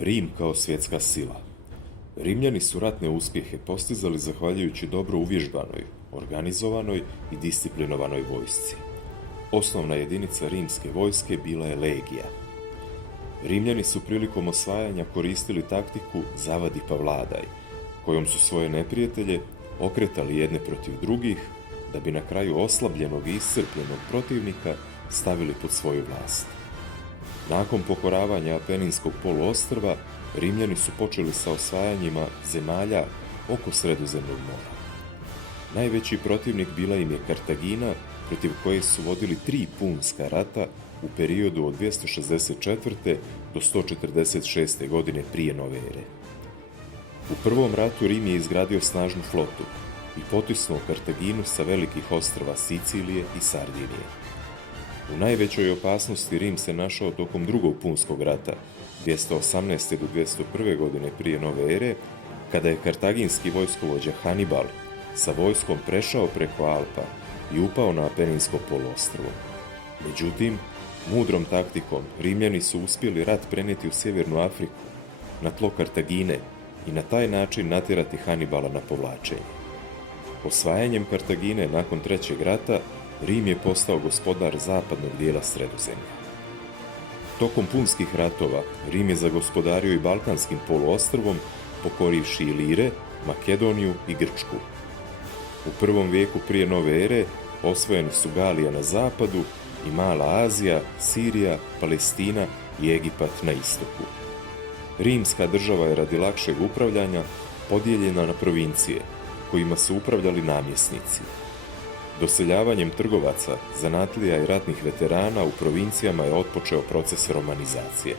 Rim kao svjetska sila. Rimljani su ratne uspjehe postizali zahvaljujući dobro uvježbanoj, organizovanoj i disciplinovanoj vojsci. Osnovna jedinica rimske vojske bila je legija. Rimljani su prilikom osvajanja koristili taktiku zavadi pa vladaj, kojom su svoje neprijatelje okretali jedne protiv drugih, da bi na kraju oslabljenog i iscrpljenog protivnika stavili pod svoju vlast. Nakon pokoravanja Apeninskog poluostrva, Rimljani su počeli sa osvajanjima zemalja oko Sredozemnog mora. Najveći protivnik bila im je Kartagina, protiv koje su vodili 3 punska rata u periodu od 264. do 146. godine prije nove ere. U prvom ratu Rim je izgradio snažnu flotu i potisnuo Kartaginu sa velikih ostrva Sicilije i Sardinije. U najvećoj opasnosti Rim se našao tokom drugog punskog rata, 218. do 201. godine prije nove ere, kada je kartaginski vojskovođa Hanibal sa vojskom prešao preko Alpa i upao na Apeninsko poluostrvo. Međutim, mudrom taktikom Rimljani su uspjeli rat prenijeti u Sjevernu Afriku, na tlo Kartagine, i na taj način natjerati Hanibala na povlačenje. Osvajanjem Kartagine nakon trećeg rata, Rim je postao gospodar zapadnog dijela Sredozemlja. Tokom punskih ratova Rim je zagospodario i Balkanskim poluostrvom, pokorivši Ilire, Makedoniju i Grčku. U prvom vijeku prije nove ere osvojeni su Galija na zapadu i Mala Azija, Sirija, Palestina i Egipat na istoku. Rimska država je radi lakšeg upravljanja podijeljena na provincije, kojima su upravljali namjesnici. Doseljavanjem trgovaca, zanatlija i ratnih veterana u provincijama je otpočeo proces romanizacije.